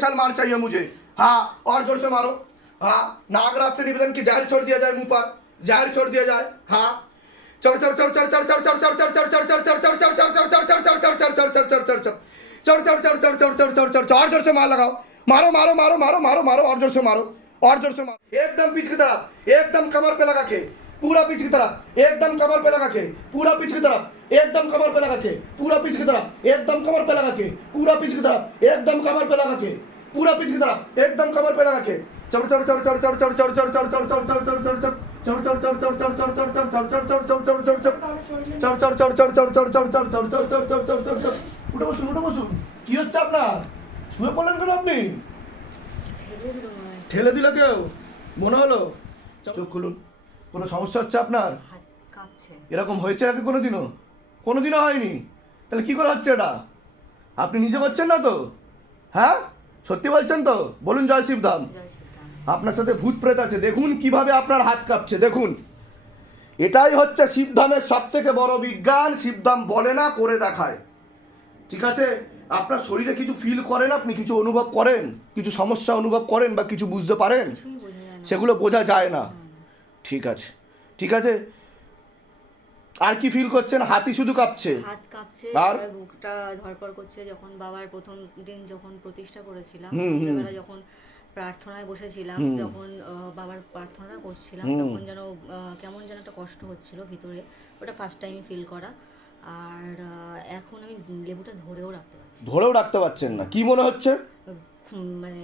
Special मार चाहिए मुझे हाँ और ज़ोर से मारो हाँ नागराज से निवेदन की जहर छोड़ दिया जाए मुँह पर जहर छोड़ दिया जाए हाँ एकदम कमर पे लगा के पूरा पीछ की तरफ़ एकदम कमर पे लगा के पूरा पीछ की तरफ़ एकदम कमर पे लगा के पूरा पीछ की तरफ एकदम कमर पे लगा के चढ़ चढ़ चढ़ चढ़ चढ़ चढ़ चढ़ चढ़ चढ़ चढ़ चढ़ चढ़ चढ़ चढ़ चढ़ चढ़ चढ़ चढ़ चढ़ चढ़ चढ़ चढ़ चढ़ चढ़ चढ़ चढ़ चढ़ चढ़ চড় চড় চড় চড় চড় চড় চড় চড় চড় চড় চড় চড় চড় চড় চড় উঠে বসুন উঠে বসুন কি হচ্ছে আপনার শুয়ে পড়লেন কেন আপনি ঠেলে দিল কেউ মনে হলো চোখ খুলুন কোনো সমস্যা হচ্ছে আপনার হাত কাঁপছে এরকম হয়েছে আগে কোনোদিনও কোনোদিনও হয়নি তাহলে কি করে হচ্ছে এটা আপনি নিজে করছেন না তো হ্যাঁ সত্যি বলছেন তো? বলুন জয় শিবধাম। আপনার সাথে ভূত প্রেত আছে। দেখুন কীভাবে আপনার হাত কাঁপছে দেখুন। এটাই হচ্ছে শিবধামের সব থেকে বড় বিজ্ঞান। শিবধাম বলে না করে দেখায়। ঠিক আছে? আপনার শরীরে কিছু ফিল করেন আপনি কিছু অনুভব করেন কিছু সমস্যা অনুভব করেন বা কিছু বুঝতে পারেন সেগুলো বোঝা যায় না। ঠিক আছে? ঠিক আছে? আর কি ফিল করছেন? হাতি শুধু কাঁপছে। হাত কাঁপছে আর? বুকটা ধরপড় করছে যখন বাবার প্রথম দিন যখন প্রতিষ্ঠা করেছিলাম হুম। যখন প্রার্থনায় বসেছিলাম যখন বাবার প্রার্থনা করছিলাম তখন যেন কেমন যেন একটা কষ্ট হচ্ছিল ভিতরে। ওটা ফার্স্ট টাইম ফিল করা। আর এখন আমি লেবুটা ধরেও রাখতে পারছি ধরেও রাখতে পারছেন না। কি মনে হচ্ছে? মানে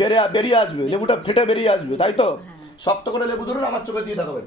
বেরিয়ে বেরিয়ে আসবে। লেবুটা ফেটে বেরিয়ে আসবে তাই তো? হ্যাঁ। শক্ত করে লেবু ধরুন আমার চোখে দিয়ে দেখাবেন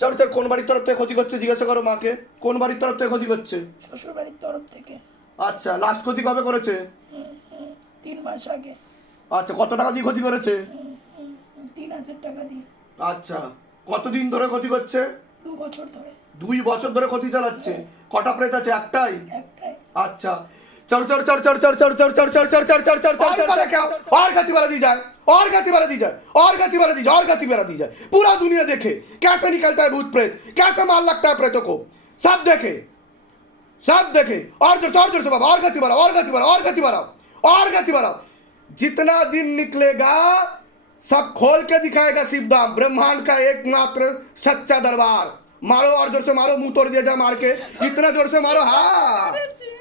চার কোন বাড়ির তরফ থেকে ক্ষতি করছে? জিজ্ঞাসা করো মাকে। কোন বাড়ির তরফ থেকে ক্ষতি করছে? শ্বশুর বাড়ির তরফ থেকে। আচ্ছা লাস্ট ক্ষতি কবে করেছে? তিন মাস আগে। আচ্ছা কত টাকা দিয়ে ক্ষতি করেছে? তিন হাজার টাকা দিয়ে। আচ্ছা কতদিন ধরে ক্ষতি করছে? দু বছর ধরে। দুই বছর ধরে ক্ষতি চালাচ্ছে। কটা প্রেত আছে? একটাই? একটাই। আচ্ছা चढ़ चढ़ चढ़ चढ़ चढ़ चढ़ चढ़ चढ़ चढ़ चढ़ चढ़ चढ़ चढ़ चढ़ चढ़ चढ़ क्या और गति बढ़ा दी जाए और गति बढ़ा दी जाए और गति बढ़ा दी जाए और गति बढ़ा दी जाए पूरा दुनिया देखे कैसे निकलता है भूत प्रेत कैसे माल लगता है प्रेतों को सब देखे सब देखे और ज़ोर और ज़ोर से बाबा और गति बढ़ाओ और गति बढ़ाओ और गति बढ़ाओ और गति बढ़ाओ जितना दिन निकलेगा सब खोल के दिखाएगा शिवधाम ब्रह्मांड का एकमात्र सच्चा दरबार मारो और ज़ोर से मारो मुँह तोड़ दिया जाए मार के इतना ज़ोर से मारो हाँ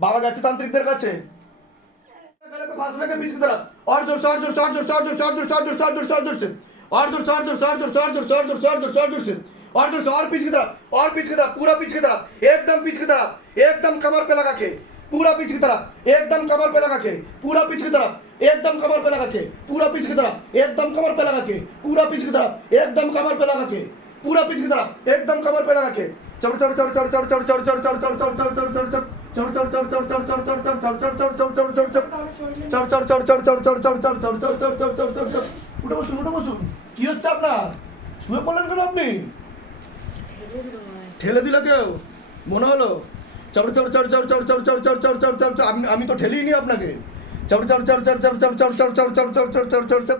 বাবা গেছে তান্ত্রিকদের কাছে गले पे फांस लगे बीच की तरफ और जोर से और जोर से और जोर से और जोर से और जोर से और जोर से और जोर से और जोर से और जोर से और जोर से और जोर से और जोर से और जोर से और जोर से और जोर से और जोर से और पीछ की तरफ और पीछ की तरफ पूरा पीछ की तरफ एकदम पीछ की तरफ एकदम कमर पे लगा के पूरा पीछे की तरफ एकदम कमर पे लगा के पूरा पीछे की तरफ एकदम कमर पे लगा के पूरा पीछे की तरफ एकदम कमर पे लगा के पूरा पीछे की तरफ एकदम कमर पे लगा के पूरा पीछे की तरफ एकदम कमर पे लगा के चढ़ चढ़ चढ़ चढ़ चढ़ चढ़ चढ़ चढ़ चढ़ चढ़ चढ़ चढ़ चढ़ चढ़ চল চল চল চল চর চল চল চর চল চল চল চল চল চল চড় চর চর চর চর চল চর চল চল চল চল চল চল চল উঠে বসুন উঠে বসুন কি হচ্ছে আপনার শুয়ে পড়লেন কেন আপনি ঠেলে দিল কেউ মনে হলো চড় চড় চল চল চল চল চল চল চল চল চল আমি আমি তো ঠেলেই নি আপনাকে চল চল চল চড় চল চল চল চল চল চল চল চল চড় চর চল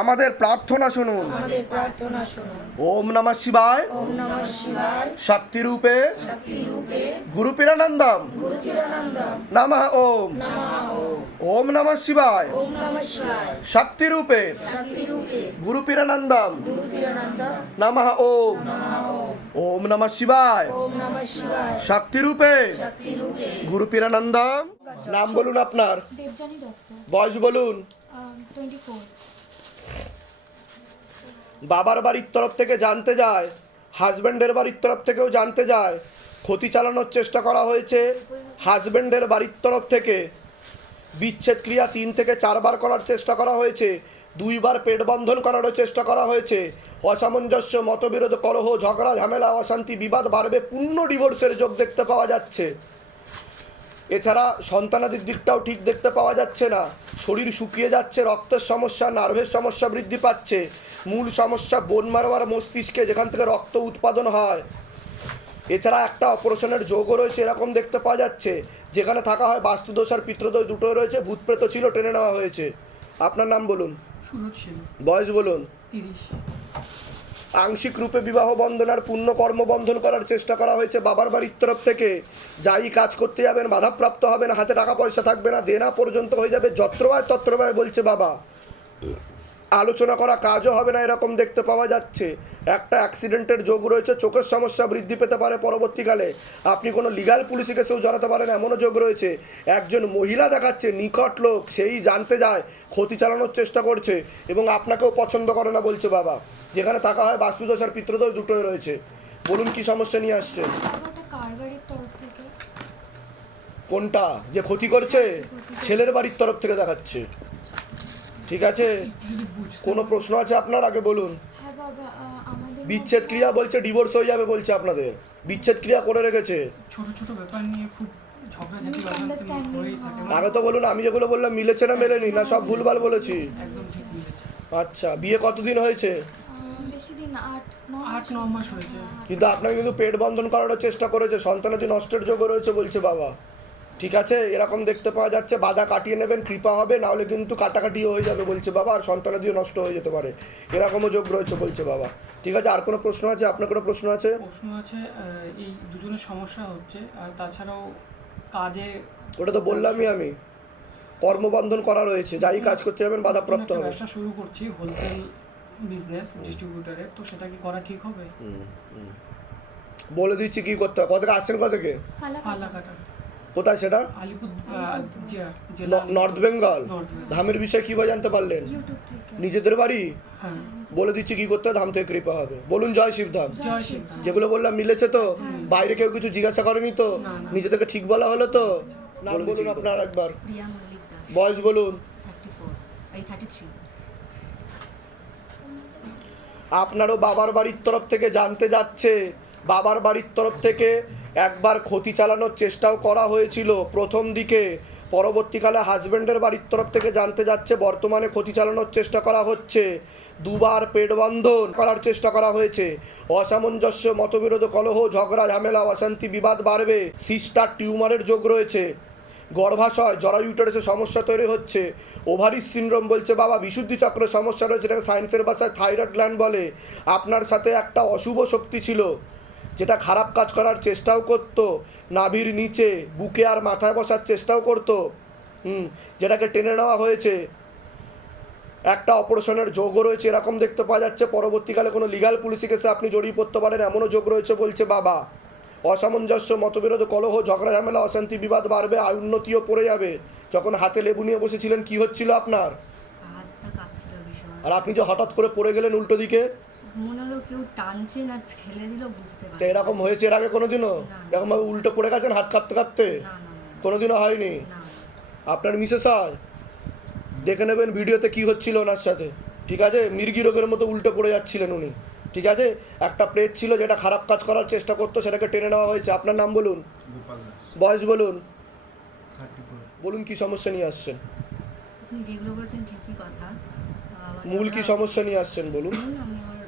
আমাদের প্রার্থনা শুনুন। ওম নমঃ শিবায়। শক্তি রূপে গুরুপিরানন্দম। নমঃ ওম। ওম নম শিবায়। শক্তি রূপে গুরুপিরানন্দম। নমঃ ওম। ওম নম শিবায়। শক্তি রূপে গুরুপিরানন্দম। নাম বলুন আপনার। বয়স বলুন। 24 বাবার বাড়ির তরফ থেকে জানতে যায় হাজব্যান্ডের বাড়ির তরফ থেকেও জানতে যায়, ক্ষতি চালানোর চেষ্টা করা হয়েছে হাজব্যান্ডের বাড়ির তরফ থেকে। বিচ্ছেদ ক্রিয়া তিন থেকে চারবার করার চেষ্টা করা হয়েছে, দুইবার পেট বন্ধন করারও চেষ্টা করা হয়েছে। অসামঞ্জস্য, মতবিরোধ, কলহ, ঝগড়া, ঝামেলা, অশান্তি, বিবাদ বাড়বে, পূর্ণ ডিভোর্সের যোগ দেখতে পাওয়া যাচ্ছে। এছাড়া সন্তানাদির দিকটাও ঠিক দেখতে পাওয়া যাচ্ছে না। শরীর শুকিয়ে যাচ্ছে, রক্তের সমস্যা, নার্ভের সমস্যা বৃদ্ধি পাচ্ছে। মূল সমস্যা বোন মারবার মস্তিষ্কে যেখান থেকে রক্ত উৎপাদন হয়। এছাড়া একটা অপারেশনের যোগও রয়েছে এরকম দেখতে পাওয়া যাচ্ছে। যেখানে থাকা হয় বাস্তুদোষ আর পিতৃদোষ দুটোই রয়েছে ভূতপ্রেত ছিল টেনে নেওয়া হয়েছে। আপনার নাম বলুন। বয়স বলুন। আংশিক রূপে বিবাহ বন্ধন আর পূর্ণ কর্মবন্ধন করার চেষ্টা করা হয়েছে বাবার বাড়ির তরফ থেকে। যাই কাজ করতে যাবেন বাধাপ্রাপ্ত হবেন হাতে টাকা পয়সা থাকবে না দেনা পর্যন্ত হয়ে যাবে যত্রবায় তত্রবায় বলছে বাবা। আলোচনা করা কাজও হবে না এরকম দেখতে পাওয়া যাচ্ছে। একটা অ্যাক্সিডেন্টের যোগ রয়েছে চোখের সমস্যা বৃদ্ধি পেতে পারে পরবর্তীকালে। আপনি কোনো লিগাল পুলিশি কেসেও জড়াতে পারেন এমনও যোগ রয়েছে। একজন মহিলা দেখাচ্ছে নিকট লোক সেই জানতে যায় ক্ষতি চালানোর চেষ্টা করছে এবং আপনাকেও পছন্দ করে না বলছে বাবা। যেখানে থাকা হয় বাস্তুদোষ আর পিতৃদোষ দুটোই রয়েছে। বলুন কি সমস্যা নিয়ে আসছে? কোনটা? যে ক্ষতি করছে। ছেলের বাড়ির তরফ থেকে দেখাচ্ছে। ঠিক আছে? কোনো প্রশ্ন আছে আপনার? আগে বলুন। হ্যাঁ বাবা আহ, আমাদের বিচ্ছেদ ক্রিয়া বলছে ডিভোর্স হয়ে যাবে বলছে আপনাদের। বিচ্ছেদ ক্রিয়া করে রেখেছে। ছোট ছোট ব্যাপার নিয়ে খুব হয়। আগে তো বলুন আমি যেগুলো বললাম মিলেছে না মেলেনি না সব ভুলভাল বলেছি? আচ্ছা বিয়ে কতদিন হয়েছে? কিন্তু আপনাকে কিন্তু পেট বন্ধন করার চেষ্টা করেছে সন্তানাদি নষ্টের যোগ্য রয়েছে বলছে বাবা। ঠিক আছে এরকম দেখতে পাওয়া যাচ্ছে বাধা কাটিয়ে নেবেন কৃপা হবে নাহলে কিন্তু কাটাকাটি হয়ে যাবে বলছে বাবা আর সন্তানাদিও নষ্ট হয়ে যেতে পারে। এরকমও যোগ রয়েছে বলছে বাবা। ঠিক আছে আর কোনো প্রশ্ন আছে? আপনার কোনো প্রশ্ন আছে? প্রশ্ন আছে এই দুজনের সমস্যা হচ্ছে আর তাছাড়াও কাজে ওটা তো বললামই আমি। কর্মবন্ধন করা রয়েছে যাই কাজ করতে যাবেন বাধাপ্রাপ্ত হবে। ব্যবসা শুরু করছি হোলসেল বিজনেস ডিস্ট্রিবিউটারের তো সেটা কি করা ঠিক হবে? বলে দিচ্ছি কি করতে হবে? কোথেকে আসছেন কোথেকে থেকে? কোথায় সেটা? নর্থ বেঙ্গল ধামের বিষয়ে কীভাবে জানতে পারলেন? নিজেদের বাড়ি? হ্যাঁ। বলে দিচ্ছি কি করতে হবে, ধাম থেকে কৃপা হবে। বলুন জয় শিবধাম। যেগুলো বললাম মিলেছে তো? বাইরে কেউ কিছু জিজ্ঞাসা করেনি তো। নিজেদেরকে ঠিক বলা হলো তো? নাম বলুন আপনার একবার। প্রিয়া মল্লিক দাস। বয়স বলুন। আপনারও বাবার বাড়ির তরফ থেকে জানতে যাচ্ছে। বাবার বাড়ির তরফ থেকে একবার ক্ষতি চালানোর চেষ্টাও করা হয়েছিল। প্রথম দিকে পরবর্তীকালে হাজব্যান্ডের বাড়ির তরফ থেকে জানতে যাচ্ছে, বর্তমানে ক্ষতি চালানোর চেষ্টা করা হচ্ছে। দুবার পেট বন্ধন করার চেষ্টা করা হয়েছে। অসামঞ্জস্য, মতবিরোধ, কলহ, ঝগড়া, ঝামেলা, অশান্তি, বিবাদ বাড়বে। সিস্টার টিউমারের যোগ রয়েছে। গর্ভাশয় জরায়ুটারেসে সমস্যা তৈরি হচ্ছে। ওভারিস সিনড্রোম বলছে, বাবা, বিশুদ্ধি চক্রের সমস্যা রয়েছে। সায়েন্সের ভাষায় থাইরয়েড গ্ল্যান্ড বলে। আপনার সাথে একটা অশুভ শক্তি ছিল। যেটা খারাপ কাজ করার চেষ্টাও করতো নাভির নিচে বুকে আর মাথায় বসার চেষ্টাও করতো হুম যেটাকে টেনে নেওয়া হয়েছে। একটা অপারেশনের যোগও রয়েছে এরকম দেখতে পাওয়া যাচ্ছে। পরবর্তীকালে কোনো লিগাল পুলিশি কেসে আপনি জড়িয়ে পড়তে পারেন এমনও যোগ রয়েছে বলছে বাবা। অসামঞ্জস্য মতবিরোধ কলহ ঝগড়া ঝামেলা অশান্তি বিবাদ বাড়বে আর উন্নতিও পড়ে যাবে। যখন হাতে লেবু নিয়ে বসেছিলেন কি হচ্ছিল আপনার? আর আপনি যে হঠাৎ করে পড়ে গেলেন উল্টো দিকে মনে হলো কেউ টানছে না ঠেলে দিল বুঝতে তো পারি এরকম হয়েছে এর আগে কোনোদিনও? এরকমভাবে উল্টো পড়ে গেছেন হাত কাঁপতে কাঁপতে? না না না, কোনোদিনও হয়নি? আপনার মিসেস হয় দেখে নেবেন ভিডিওতে কি হচ্ছিল ওনার সাথে। ঠিক আছে? মির্গি রোগের মতো উল্টে পড়ে যাচ্ছিলেন উনি। ঠিক আছে? একটা প্লেট ছিল যেটা খারাপ কাজ করার চেষ্টা করতো সেটাকে টেনে নেওয়া হয়েছে। আপনার নাম বলুন? বয়স বলুন? বলুন কি সমস্যা নিয়ে আসছেন? আপনি যেগুলো বলছেন ঠিকই কথা। আহ, মূল কি সমস্যা নিয়ে আসছেন বলুন ধরুন আমি আমার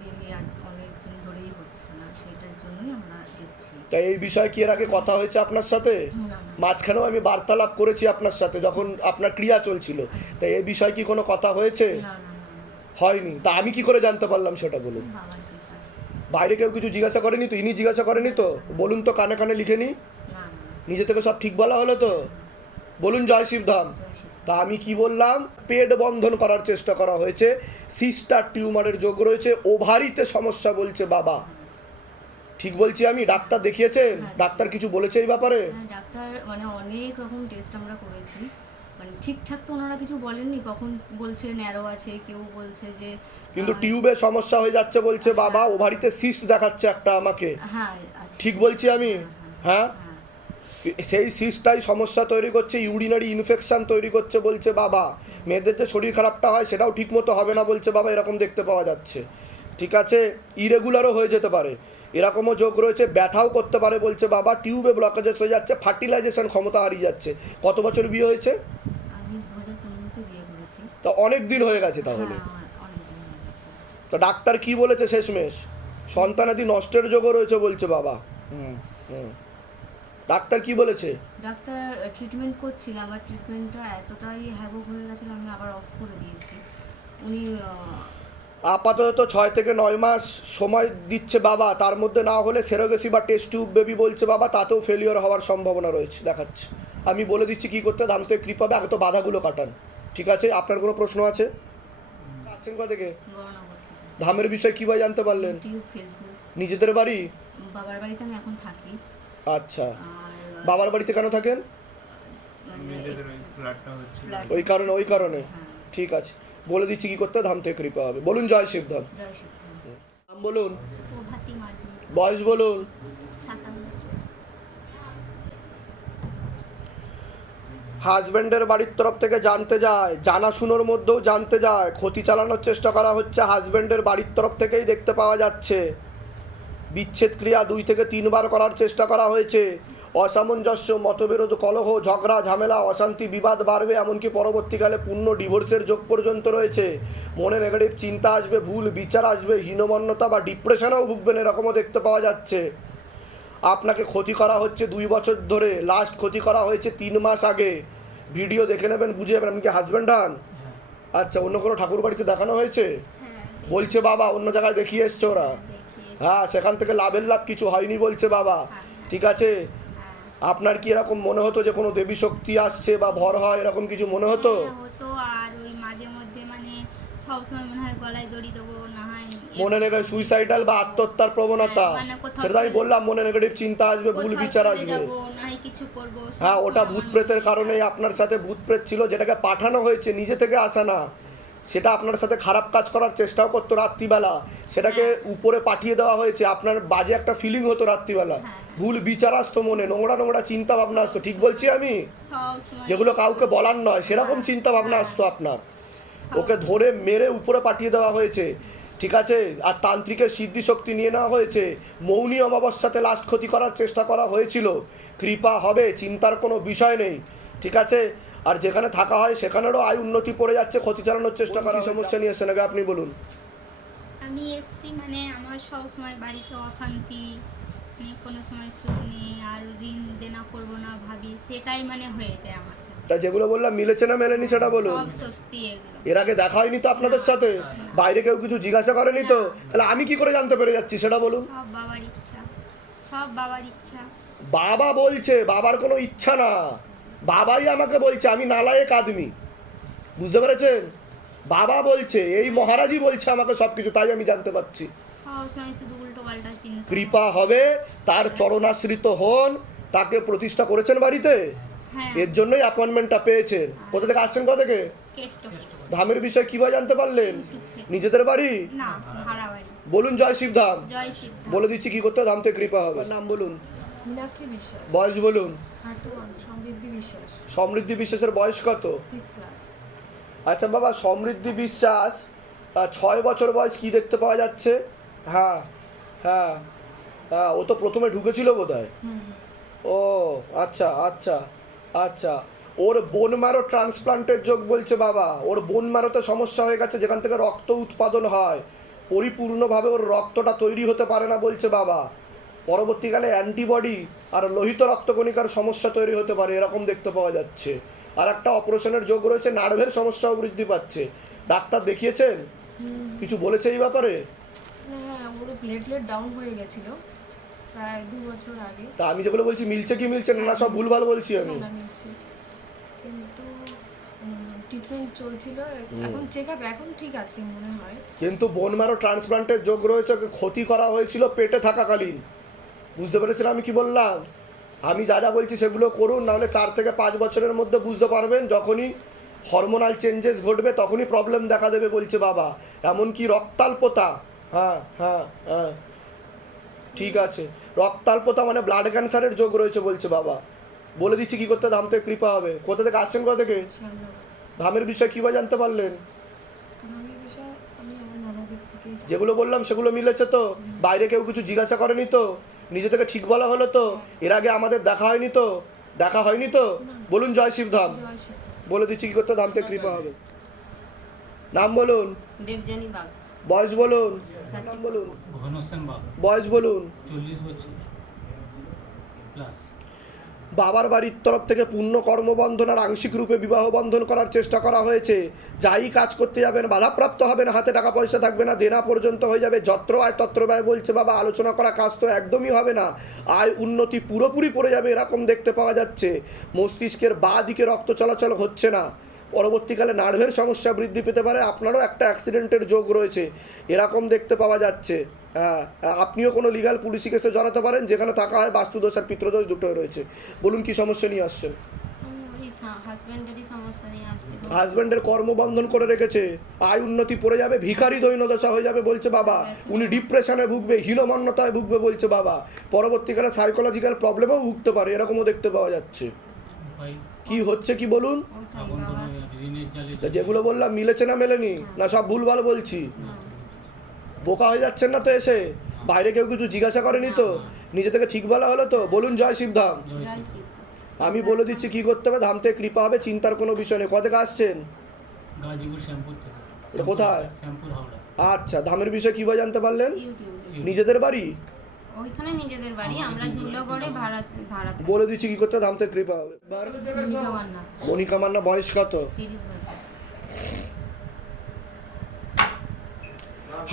বেবি আজ অনেক দিন ধরেই হচ্ছে না সেটার জন্যই আমরা তাই এই বিষয়ে কি এর আগে কথা হয়েছে আপনার সাথে? মাঝখানেও আমি বার্তালাপ করেছি আপনার সাথে যখন আপনার ক্রিয়া চলছিল। তাই এই বিষয়ে কি কোনো কথা হয়েছে? হয়নি। তা আমি কি করে জানতে পারলাম সেটা বলুন। বাইরে কেউ কিছু জিজ্ঞাসা করেনি তো? ইনি জিজ্ঞাসা করেনি তো? বলুন তো কানে কানে লিখে নি। নিজে থেকে সব ঠিক বলা হলো তো? বলুন জয় শিবধাম তা আমি কি বললাম? পেট বন্ধন করার চেষ্টা করা হয়েছে। সিস্টার টিউমারের যোগ রয়েছে। ওভারিতে সমস্যা বলছে বাবা। ঠিক বলছি আমি? ডাক্তার দেখিয়েছেন ডাক্তার। কিছু বলেছে এই ব্যাপারে? হ্যাঁ ডাক্তার মানে অনেক রকম টেস্ট আমরা করেছি। মানে ঠিকঠাক তো ওনারা কিছু বলেননি কখন বলছে ন্যারো আছে কেউ বলছে যে কিন্তু টিউবে সমস্যা হয়ে যাচ্ছে বলছে বাবা ওভারিতে সিস্ট দেখাচ্ছে একটা আমাকে। হ্যাঁ ঠিক বলছি আমি? হ্যাঁ হ্যাঁ সেই সিস্টটাই সমস্যা তৈরি করছে ইউরিনারি ইনফেকশন তৈরি করছে বলছে বাবা। মেয়েদের যে শরীর খারাপটা হয় সেটাও ঠিকমতো হবে না বলছে বাবা এরকম দেখতে পাওয়া যাচ্ছে। ঠিক আছে? ইরেগুলারও হয়ে যেতে পারে। এরকমও যোগ রয়েছে ব্যথাও করতে পারে বলছে বাবা টিউবে ব্লকেজেস হয়ে যাচ্ছে ফার্টিলাইজেশন ক্ষমতা হারিয়ে যাচ্ছে। কত বছর বিয়ে হয়েছে? তা অনেক দিন হয়ে গেছে তাহলে। হ্যাঁ গেছে। তো ডাক্তার কি বলেছে শেষমেশ? সন্তানাদি নষ্টের যোগও রয়েছে বলছে বাবা। হুম হুম। ডাক্তার কি বলেছে? ডাক্তার ট্রিটমেন্ট করছিলাম আমার ট্রিটমেন্টটা এতটাই হ্যাবক হয়ে গেছিল আমি আবার অফ করে দিয়েছি। উনি আপাতত ছয় থেকে নয় মাস সময় দিচ্ছে বাবা তার মধ্যে না হলে সেরোগেসি বা টেস্ট টিউব বেবি বলছে বাবা তাতেও ফেলিওর হওয়ার সম্ভাবনা রয়েছে দেখাচ্ছে। আমি বলে দিচ্ছি কি করতে ধাম থেকে কৃপাবে আগে তো বাধাগুলো কাটান ঠিক আছে? আপনার কোনো প্রশ্ন আছে? আসছেন কোথা থেকে? ধামের বিষয়ে কীভাবে জানতে পারলেন? নিজেদের বাড়ি? বাবার বাড়িতে আমি এখন থাকি। আচ্ছা। বাবার বাড়িতে কেন থাকেন? মানে ওই কারণে ওই কারণে। হ্যাঁ। ঠিক আছে। বলে দিচ্ছি কি করতে ধাম থেকে কৃপা হবে। বলুন জয় শিবধাম নাম বলুন। বয়স বলুন। হাজব্যান্ডের বাড়ির তরফ থেকে জানতে যায় জানাশুনোর মধ্যেও জানতে যায় ক্ষতি চালানোর চেষ্টা করা হচ্ছে হাজব্যান্ডের বাড়ির তরফ থেকেই দেখতে পাওয়া যাচ্ছে। বিচ্ছেদ ক্রিয়া দুই থেকে তিনবার করার চেষ্টা করা হয়েছে। অসামঞ্জস্য মতবিরোধ কলহ ঝগড়া ঝামেলা অশান্তি বিবাদ বাড়বে এমনকি পরবর্তীকালে পূর্ণ ডিভোর্সের যোগ পর্যন্ত রয়েছে। মনে নেগেটিভ চিন্তা আসবে ভুল বিচার আসবে হীনমন্যতা বা ডিপ্রেশনেও ভুগবেন এরকমও দেখতে পাওয়া যাচ্ছে। আপনাকে ক্ষতি করা হচ্ছে দুই বছর ধরে লাস্ট ক্ষতি করা হয়েছে তিন মাস আগে। ভিডিও দেখে নেবেন বুঝে যাবেন আপনি কি হাজব্যান্ড হন? আচ্ছা অন্য কোনো ঠাকুর বাড়িতে দেখানো হয়েছে? হ্যাঁ বলছে বাবা অন্য জায়গায় দেখিয়ে এসছে ওরা। হ্যাঁ সেখান থেকে লাভের লাভ কিছু হয়নি বলছে বাবা। ঠিক আছে? হ্যাঁ আপনার কি এরকম মনে হতো যে কোনো দেবী শক্তি আসছে বা ভর হয় এরকম কিছু মনে হতো? হ্যাঁ, হতো। আর ওই মাঝে মধ্যে মানে সবসময় মনে হয় গলায় দড়ি দেবো না হয় মনে নেগে সুইসাইডাল বা আত্মহত্যার প্রবণতা? মানে সেটা আমি বললাম মনে নেগেটিভ চিন্তা আসবে ভুল বিচার আসবে। হয় হ্যাঁ ওটা ভূত প্রেতের কারণেই আপনার সাথে ভূত প্রেত ছিল যেটাকে পাঠানো হয়েছে নিজে থেকে আসা না। সেটা আপনার সাথে খারাপ কাজ করার চেষ্টাও করতো রাত্রিবেলা। সেটাকে উপরে পাঠিয়ে দেওয়া হয়েছে। আপনার বাজে একটা ফিলিং হতো রাত্রিবেলা। হ্যাঁ। ভুল বিচার আসতো মনে নোংরা নোংরা চিন্তা ভাবনা আসতো। ঠিক বলছি আমি? যেগুলো কাউকে বলার নয় সেরকম চিন্তা ভাবনা আসতো আপনার। ওকে ধরে মেরে উপরে পাঠিয়ে দেওয়া হয়েছে। ঠিক আছে? আর তান্ত্রিকের সিদ্ধি শক্তি নিয়ে নেওয়া হয়েছে। মৌনী অমাবস্যাতে লাস্ট ক্ষতি করার চেষ্টা করা হয়েছিল। কৃপা হবে চিন্তার কোনো বিষয় নেই। ঠিক আছে? আর যেখানে থাকা হয় সেখানেরও আয় উন্নতি পড়ে যাচ্ছে ক্ষতি চালানোর চেষ্টা করা সমস্যা নিয়ে এসেছেন আগে আপনি বলুন। আমি এসছি মানে আমার সব সময় বাড়িতে অশান্তি মানে কোনো সময় সুখ নেই আর ঋণ দেনা করব না ভাবি সেটাই মানে হয়ে যায় আমার তা যেগুলো বললাম মিলেছে না মেলেনি সেটা বলুন। সব সত্যি এগুলো। এর আগে দেখা হয়নি তো আপনাদের সাথে? বাইরে কেউ কিছু জিজ্ঞাসা করেনি তো? তাহলে আমি কি করে জানতে পেরে যাচ্ছি সেটা বলুন। সব বাবার ইচ্ছা সব বাবার ইচ্ছা। বাবা বলছে বাবার কোনো ইচ্ছা না। বাবাই আমাকে বলছে আমি নালায়েক আদমি। বুঝতে পেরেছেন? বাবা বলছে এই মহারাজই বলছে আমাকে সবকিছু তাই আমি জানতে পারছি। চিন্তা কৃপা হবে তার চরণাশ্রিত হন তাকে প্রতিষ্ঠা করেছেন বাড়িতে? হ্যাঁ। এর জন্যই অ্যাপয়েন্টমেন্টটা পেয়েছেন। কোথা থেকে আসছেন কোথা থেকে? ধামের বিষয় কীভাবে জানতে পারলেন? নিজেদের বাড়ি? না ভাড়া বাড়ি। বলুন জয় শিব বলে দিচ্ছি কি করতে ধাম থেকে কৃপা হবে। নাম বলুন। মীনাক্ষী বিশ্বাস। বয়স বলুন। সমৃদ্ধি বিশ্বাস। সমৃদ্ধি বিশ্বাসের বয়স কত? আচ্ছা বাবা সমৃদ্ধি বিশ্বাস ছয় বছর বয়স কি দেখতে পাওয়া যাচ্ছে? হ্যাঁ হ্যাঁ হ্যাঁ ও তো প্রথমে ঢুকেছিল বোধ হয় ও আচ্ছা আচ্ছা আচ্ছা। ওর বোন মারো ট্রান্সপ্লান্টের যোগ বলছে বাবা। ওর বোন মারোতে সমস্যা হয়ে গেছে যেখান থেকে রক্ত উৎপাদন হয়। পরিপূর্ণভাবে ওর রক্তটা তৈরি হতে পারে না বলছে বাবা। পরবর্তীকালে অ্যান্টিবডি আর লোহিত রক্তকণিকার সমস্যা তৈরি হতে পারে এরকম দেখতে পাওয়া যাচ্ছে। আর একটা অপারেশনের যোগ রয়েছে নার্ভের সমস্যাও বৃদ্ধি পাচ্ছে। ডাক্তার দেখিয়েছেন? কিছু বলেছে এই ব্যাপারে? হ্যাঁ প্লেটলেট ডাউন হয়ে গেছিল প্রায় দু বছর আগে। তা আমি যেগুলো বলছি মিলছে কি মিলছে না সব ভুলভাল বলছি আমি। কিন্তু ট্রিটমেন্ট চলছিল। এখন ঠিক আছে মনে হয়। কিন্তু বোন ম্যারো ট্রান্সপ্লান্টের যোগ রয়েছে ক্ষতি করা হয়েছিল পেটে থাকাকালীন। বুঝতে পেরেছেন আমি কি বললাম? আমি যা যা বলছি সেগুলো করুন নাহলে চার থেকে পাঁচ বছরের মধ্যে বুঝতে পারবেন যখনই হরমোনাল চেঞ্জেস ঘটবে তখনই প্রবলেম দেখা দেবে বলছে বাবা। এমনকি রক্তাল্পতা হ্যাঁ হ্যাঁ হ্যাঁ ঠিক আছে। রক্তাল্পতা মানে ব্লাড ক্যান্সারের যোগ রয়েছে বলছে বাবা। বলে দিচ্ছি কি করতে ধাম থেকে কৃপা হবে। কোথা থেকে আসছেন কোথা থেকে? ধামের বিষয়ে কীভাবে জানতে পারলেন। যেগুলো বললাম সেগুলো মিলেছে তো? বাইরে কেউ কিছু জিজ্ঞাসা করেনি তো? নিজে থেকে ঠিক বলা হলো তো? এর আগে আমাদের দেখা হয়নি তো? দেখা হয়নি তো? বলুন জয় শিবধাম বলে দিচ্ছি কি করতে? ধাম থেকে কৃপা হবে। নাম বলুন। বয়স বলুন। নাম বলুন। বয়স বলুন। চল্লিশ বছর। বাবার বাড়ির তরফ থেকে পূর্ণ কর্মবন্ধন আর আংশিক রূপে বিবাহ বন্ধন করার চেষ্টা করা হয়েছে। যাই কাজ করতে যাবেন, বাধাপ্রাপ্ত হবেন, হাতে টাকা পয়সা থাকবে না, দেনা পর্যন্ত হয়ে যাবে, যত্র আয় তত্র ব্যয় বলছে বাবা, আলোচনা করা কাজ তো একদমই হবে না। আয় উন্নতি পুরোপুরি পড়ে যাবে, এরকম দেখতে পাওয়া যাচ্ছে। মস্তিষ্কের বা দিকে রক্ত চলাচল হচ্ছে না। পরবর্তীকালে নার্ভের সমস্যা বৃদ্ধি পেতে পারে আপনারও একটা অ্যাক্সিডেন্টের যোগ রয়েছে। এরকম দেখতে পাওয়া যাচ্ছে। হ্যাঁ আপনিও কোনো লিগাল পুলিশি কেসে জড়াতে পারেন যেখানে থাকা হয় বাস্তুদোষ আর পিত্রদোষ দুটোই রয়েছে। বলুন কি সমস্যা নিয়ে আসছেন? ওই হাজব্যান্ডেরই সমস্যা নিয়ে আসছে। হাজব্যান্ডের কর্মবন্ধন করে রেখেছে। আয় উন্নতি পড়ে যাবে ভিখারি দৈনদশা হয়ে যাবে বলছে বাবা। উনি ডিপ্রেশনে ভুগবে হীনমন্যতায় ভুগবে বলছে বাবা। পরবর্তীকালে সাইকোলজিক্যাল প্রবলেমেও ভুগতে পারে এরকমও দেখতে পাওয়া যাচ্ছে। কি হচ্ছে কি বলুন? তা যেগুলো বললাম মিলেছে না মেলেনি? না সব ভুলভাল বলছি। বোকা হয়ে যাচ্ছেন না তো এসে? বাইরে কেউ কিছু জিজ্ঞাসা করেনি তো? নিজে থেকে ঠিক বলা হলো তো? বলুন জয় শিবধাম আমি বলে দিচ্ছি কি করতে হবে? ধাম থেকে কৃপা হবে চিন্তার কোনো বিষয় নেই। কোথা আসছেন? কোথায়? আচ্ছা ধামের বিষয়ে কীভাবে জানতে পারলেন? নিজেদের বাড়ি? ওইখানে নিজেদের বাড়ি আমরা করে ভাড়া ভাড়া বলে দিচ্ছি কি করতে? থেকে কৃপা হবে। মনিকা মান্না। বয়স কত?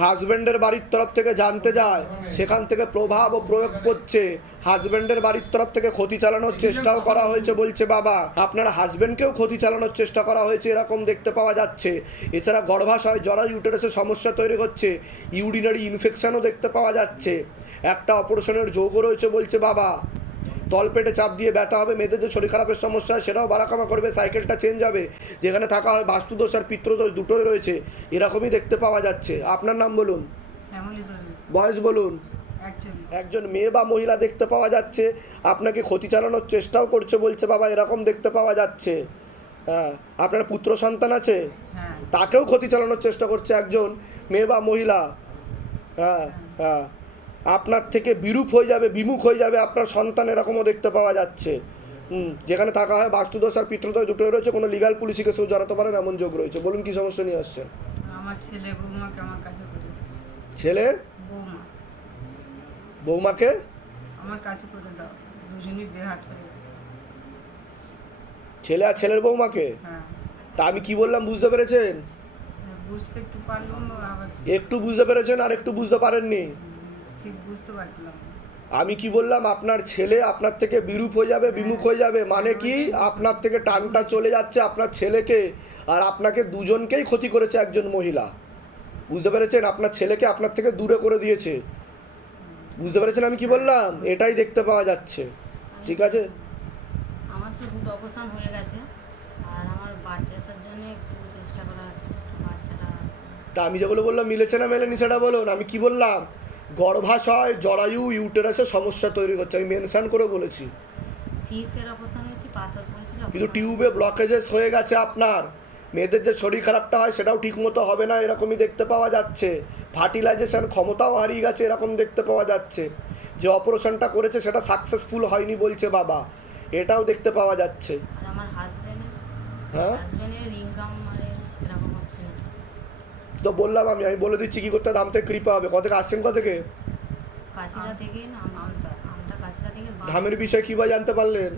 হাজবেন্ডের বাড়ির তরফ থেকে জানতে যায় সেখান থেকে প্রভাব ও প্রয়োগ করছে। হাজবেন্ডের বাড়ির তরফ থেকে ক্ষতি চালানোর চেষ্টাও করা হয়েছে বলছে বাবা। আপনার হাজবেন্ডকেও ক্ষতি চালানোর চেষ্টা করা হয়েছে এরকম দেখতে পাওয়া যাচ্ছে। এছাড়া গর্ভাশয় জরা ইউটেরাসের সমস্যা তৈরি হচ্ছে ইউরিনারি ইনফেকশনও দেখতে পাওয়া যাচ্ছে। একটা অপারেশনের যোগও রয়েছে বলছে বাবা। তলপেটে চাপ দিয়ে ব্যথা হবে মেয়েদের যে শরীর খারাপের সমস্যা হয় সেটাও বাড়াকামা করবে সাইকেলটা চেঞ্জ হবে যেখানে থাকা হয় বাস্তুদোষ আর পিত্রদোষ দুটোই রয়েছে এরকমই দেখতে পাওয়া যাচ্ছে। আপনার নাম বলুন? বয়স বলুন? একজন। মেয়ে বা মহিলা দেখতে পাওয়া যাচ্ছে আপনাকে ক্ষতি চালানোর চেষ্টাও করছে বলছে বাবা এরকম দেখতে পাওয়া যাচ্ছে। হ্যাঁ আপনার পুত্র সন্তান আছে? তাকেও ক্ষতি চালানোর চেষ্টা করছে একজন মেয়ে বা মহিলা। হ্যাঁ হ্যাঁ। আপনার থেকে বিরূপ হয়ে যাবে বিমুখ হয়ে যাবে আপনার সন্তান এরকমও দেখতে পাওয়া যাচ্ছে। যেখানে থাকা হয় বাস্তুদোষ আর পিতৃদোষ দুটোই রয়েছে কোনো লিগাল পুলিশকে কেউ জড়াতে পারেন এমন যোগ রয়েছে। বলুন কি সমস্যা নিয়ে আসছেন? ছেলে বৌমাকে আমার কাছে করে দাও। ছেলে? হয়ে আর ছেলের বৌমাকে? হ্যাঁ। তা আমি কি বললাম বুঝতে পেরেছেন? একটু একটু বুঝতে পেরেছেন আর একটু বুঝতে পারেননি? ঠিক বুঝতে আমি কি বললাম? আপনার ছেলে আপনার থেকে বিরূপ হয়ে যাবে বিমুখ হয়ে যাবে? মানে কি? আপনার থেকে টানটা চলে যাচ্ছে আপনার ছেলেকে আর আপনাকে দুজনকেই ক্ষতি করেছে একজন মহিলা। বুঝতে পেরেছেন? আপনার ছেলেকে আপনার থেকে দূরে করে দিয়েছে। বুঝতে পেরেছেন আমি কি বললাম? এটাই দেখতে পাওয়া যাচ্ছে। ঠিক আছে? আমার তো দুটো অবস্থান হয়ে গেছে আর আমার বাচ্চা আসার জন্য একটু চেষ্টা করা হচ্ছে বাচ্চাটা তা আমি যেগুলো বললাম মিলেছে না মেলেনি সেটা বলুন। আমি কি বললাম? গর্ভাশয় জরায়ু ইউটেরাসে সমস্যা তৈরি হচ্ছে আমি মেনশন করে বলেছি। কিন্তু টিউবে ব্লকেজেস হয়ে গেছে আপনার। মেয়েদের যে শরীর খারাপটা হয় সেটাও ঠিকমতো হবে না এরকমই দেখতে পাওয়া যাচ্ছে। ফার্টিলাইজেশন ক্ষমতাও হারিয়ে গেছে এরকম দেখতে পাওয়া যাচ্ছে। যে অপারেশনটা করেছে সেটা সাকসেসফুল হয়নি বলছে বাবা। এটাও দেখতে পাওয়া যাচ্ছে। হ্যাঁ হাজবেন্ডের ইনকাম মানে এরকম হচ্ছে না তো বললাম আমি আমি বলে দিচ্ছি কি করতে দাম থেকে কৃপা হবে। কত থেকে আসছেন কত থেকে? ধামের বিষয়ে কী বা জানতে পারলেন।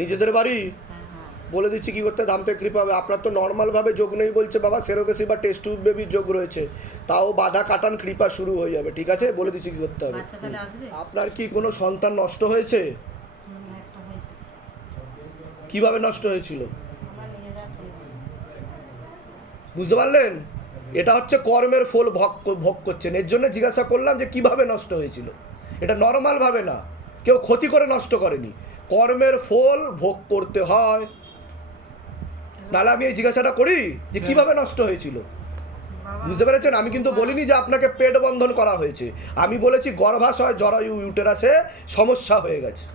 নিজেদের বাড়ি? হ্যাঁ হ্যাঁ। বলে দিচ্ছি কি করতে দাম থেকে কৃপা হবে। আপনার তো নর্মালভাবে যোগ নেই বলছে বাবা সেরোগেসি বা টেস্ট টিউব বেবির যোগ রয়েছে। তাও বাধা কাটান কৃপা শুরু হয়ে যাবে ঠিক আছে? বলে দিচ্ছি কি করতে হবে। আপনার কি কোনো সন্তান নষ্ট হয়েছে? কীভাবে নষ্ট হয়েছিল? বুঝতে পারলেন? এটা হচ্ছে কর্মের ফল ভোগ ভোগ করছেন। এর জন্য জিজ্ঞাসা করলাম যে কীভাবে নষ্ট হয়েছিল। এটা নর্মালভাবে না। কেউ ক্ষতি করে নষ্ট করেনি। কর্মের ফল ভোগ করতে হয়। নাহলে আমি এই জিজ্ঞাসাটা করি যে কীভাবে নষ্ট হয়েছিল? বুঝতে পেরেছেন? আমি কিন্তু বলিনি যে আপনাকে পেট বন্ধন করা হয়েছে। আমি বলেছি গর্ভাশয় জরায়ু ইউটেরাসে সমস্যা হয়ে গেছে।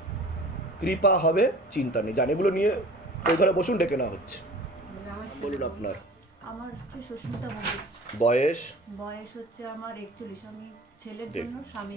কৃপা হবে চিন্তা নেই। জান এগুলো নিয়ে ওই ঘরে বসুন ডেকে নেওয়া হচ্ছে। বলুন আপনার। আমার হচ্ছে সুস্মিতা মন্দির বয়স? বয়স হচ্ছে আমার একচল্লিশ। আমি ছেলের জন্য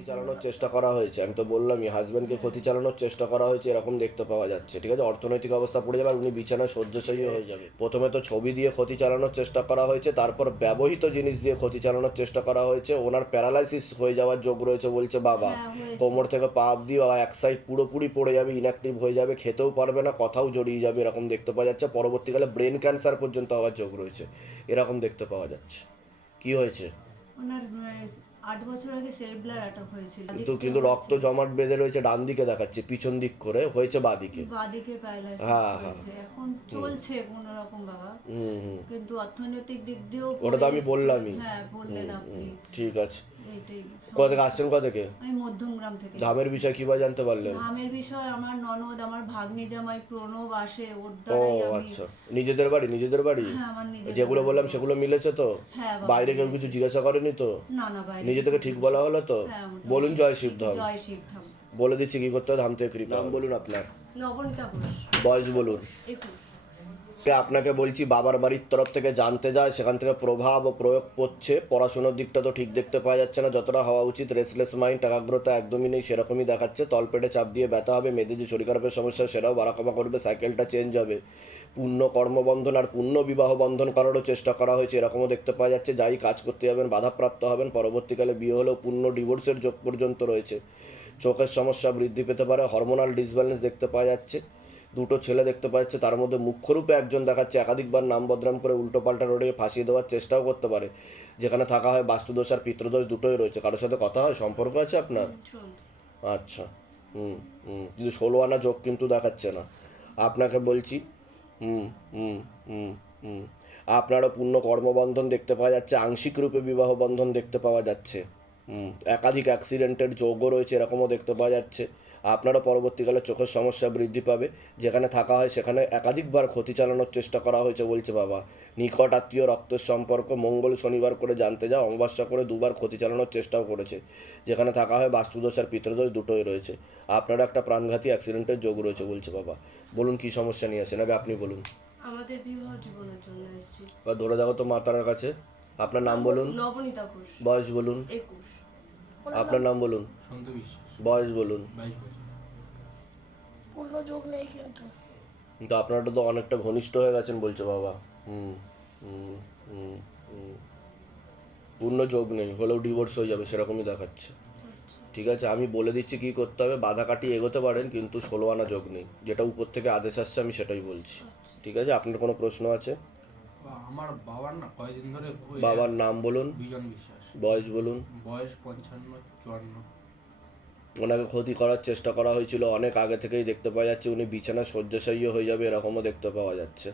চালানোর চেষ্টা করা হয়েছে। আমি তো বললামই হাজব্যান্ডকে ক্ষতি চালানোর চেষ্টা করা হয়েছে এরকম দেখতে পাওয়া যাচ্ছে ঠিক আছে? অর্থনৈতিক অবস্থা পড়ে যাবে আর উনি বিছানায় শয্যশায়ী হয়ে যাবে। প্রথমে তো ছবি দিয়ে ক্ষতি চালানোর চেষ্টা করা হয়েছে তারপর ব্যবহৃত জিনিস দিয়ে ক্ষতি চালানোর চেষ্টা করা হয়েছে ওনার প্যারালাইসিস হয়ে যাওয়ার যোগ রয়েছে বলছে বাবা। হ্যাঁ, কোমর থেকে পা অব্দি বাবা এক সাইড পুরোপুরি পড়ে যাবে ইনঅ্যাক্টিভ হয়ে যাবে খেতেও পারবে না কথাও জড়িয়ে যাবে এরকম দেখতে পাওয়া যাচ্ছে। পরবর্তীকালে ব্রেন ক্যান্সার পর্যন্ত হওয়ার যোগ রয়েছে এরকম দেখতে পাওয়া যাচ্ছে। কি হয়েছে? ওনার আট বছর আগে সেরেব্রাল অ্যাটাক হয়েছিল। কিন্তু কিন্তু রক্ত জমাট বেঁধে রয়েছে ডান দিকে দেখাচ্ছে পিছন দিক করে হয়েছে বাদিকে বাদিকে প্যারালাইসিস হ্যাঁ, হ্যাঁ। হয়েছে। এখন চলছে কোনো রকম বাবা কিন্তু অর্থনৈতিক দিক দিয়েও ওটা তো আমি বললামই। হ্যাঁ বললেন আপনি। ঠিক আছে। কোথা থেকে আসছেন কোথা থেকে? আমি মধ্যমগ্রাম থেকে ধামের বিষয় কীভাবে জানতে পারলেন? ধামের বিষয় আমার ননদ আমার ভাগ্নি জামাই প্রণব আসে ওর ও দ্বারাই আমি আচ্ছা। নিজেদের বাড়ি নিজেদের বাড়ি? হ্যাঁ আমার নিজের যেগুলো বললাম সেগুলো মিলেছে তো? হ্যাঁ বাইরে কেউ কিছু জিজ্ঞাসা করেনি তো? না না বাইরে নিজে থেকে ঠিক বলা হলো তো? হ্যাঁ, বলুন জয় শিব ধাম। জয় শিব ধাম। বলে দিচ্ছি কি করতে হবে? ধাম থেকে কৃপা নাম বলুন আপনার। বয়স বলুন। আপনাকে বলছি বাবার বাড়ির তরফ থেকে জানতে যায় সেখান থেকে প্রভাব ও প্রয়োগ পড়ছে। পড়াশোনার দিকটা তো ঠিক দেখতে পাওয়া যাচ্ছে না। যতটা হওয়া উচিত রেসলেস মাইন্ড একাগ্রতা একদমই নেই সেরকমই দেখাচ্ছে। তলপেটে চাপ দিয়ে ব্যথা হবে মেয়েদের যে শরীর খারাপের সমস্যা সেটাও বাড়াকমা করবে সাইকেলটা চেঞ্জ হবে। পূর্ণ কর্মবন্ধন আর পূর্ণ বিবাহ বন্ধন করারও চেষ্টা করা হয়েছে, এরকমও দেখতে পাওয়া যাচ্ছে। যাই কাজ করতে যাবেন, বাধাপ্রাপ্ত হবেন, পরবর্তীকালে বিয়ে হলেও পূর্ণ ডিভোর্সের যোগ পর্যন্ত রয়েছে। চোখের সমস্যা বৃদ্ধি পেতে পারে, হরমোনাল ডিসব্যালেন্স দেখতে পাওয়া যাচ্ছে। দুটো ছেলে দেখতে পাওয়া যাচ্ছে, তার মধ্যে মুখ্যরূপে একজন দেখাচ্ছে, একাধিকবার নাম বদনাম করে উল্টোপাল্টা রোডে ফাঁসিয়ে দেওয়ার চেষ্টাও করতে পারে। যেখানে থাকা হয় বাস্তুদোষ আর পিতৃদোষ দুটোই রয়েছে। কারোর সাথে কথা হয়, সম্পর্ক আছে আপনার? আচ্ছা হুম হুম, কিন্তু ষোলো আনা যোগ কিন্তু দেখাচ্ছে না। আপনাকে বলছি হুম হুম হুম হুম। আপনারও পূর্ণ কর্মবন্ধন দেখতে পাওয়া যাচ্ছে, আংশিক রূপে বিবাহ বন্ধন দেখতে পাওয়া যাচ্ছে। হুম, একাধিক অ্যাক্সিডেন্টের যোগও রয়েছে, এরকমও দেখতে পাওয়া যাচ্ছে। আপনারও পরবর্তীকালে চোখের সমস্যা বৃদ্ধি পাবে। যেখানে থাকা হয় সেখানে একাধিকবার ক্ষতি চালানোর চেষ্টা করা হয়েছে বলছে বাবা। নিকট আত্মীয় রক্তের সম্পর্ক মঙ্গল শনিবার করে জানতে যাও অমাবস্যা করে দুবার ক্ষতি চালানোর চেষ্টাও করেছে। যেখানে থাকা হয় বাস্তুদোষ আর পিতৃদোষ দুটোই রয়েছে। আপনারও একটা প্রাণঘাতী অ্যাক্সিডেন্টের যোগ রয়েছে বলছে বাবা। বলুন কি সমস্যা নিয়ে আসেন? আগে আপনি বলুন। আমাদের বিবাহ জীবনের জন্য এসেছি। বা ধরে দেখো তো মাতার কাছে। আপনার নাম বলুন। নবনীতা ঘোষ। বয়স বলুন। একুশ। আপনার নাম বলুন। বয়স বলুন। পূর্ণ যোগ নেই কিন্তু। কিন্তু আপনারা তো অনেকটা ঘনিষ্ঠ হয়ে গেছেন বলছে বাবা। হুম হুম হুম হুম। পূর্ণ যোগ নেই হলেও ডিভোর্স হয়ে যাবে সেরকমই দেখাচ্ছে। ঠিক আছে আমি বলে দিচ্ছি কি করতে হবে বাধা কাটিয়ে এগোতে পারেন কিন্তু ষোলো আনা যোগ নেই। যেটা উপর থেকে আদেশ আসছে আমি সেটাই বলছি। ঠিক আছে আপনার কোনো প্রশ্ন আছে? আমার বাবার না কয়েকদিন ধরে বাবার নাম বলুন। বিজন বিশ্বাস। বয়স বলুন। বয়স পঞ্চান্ন চুয়ান্ন। ওনাকে ক্ষতি করার চেষ্টা করা হয়েছিল। অনেক আগে থেকেই দেখতে পাওয়া যাচ্ছে উনি বিছানা শয্যাশায়ী হয়ে যাবে এরকমও দেখতে পাওয়া যাচ্ছে।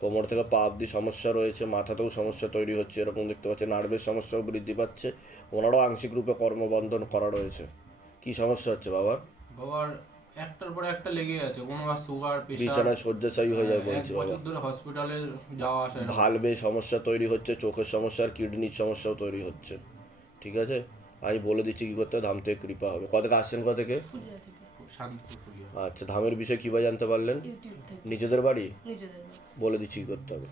কোমর থেকে পা অব্দি সমস্যা রয়েছে মাথাতেও সমস্যা তৈরি হচ্ছে এরকম দেখতে পাচ্ছে নার্ভের সমস্যাও বৃদ্ধি পাচ্ছে। ওনারও আংশিক রূপে কর্মবন্ধন করা রয়েছে। কি সমস্যা হচ্ছে বাবার? বাবার একটার পর একটা লেগে আছে কোনোবার সুগার প্রেশার বিছানায় শয্যাশায়ী হয়ে যায় এক বলছি বাবা ধরে হসপিটালে যাওয়া আসা ভালবে সমস্যা তৈরি হচ্ছে চোখের সমস্যা আর কিডনির সমস্যাও তৈরি হচ্ছে। ঠিক আছে? আমি বলে দিচ্ছি কী করতে হবে ধাম থেকে কৃপা হবে। কত থেকে আসছেন কোথা থেকে। আচ্ছা ধামের বিষয়ে কীভাবে জানতে পারলেন? নিজেদের বাড়ি। বলে দিচ্ছি কী করতে হবে।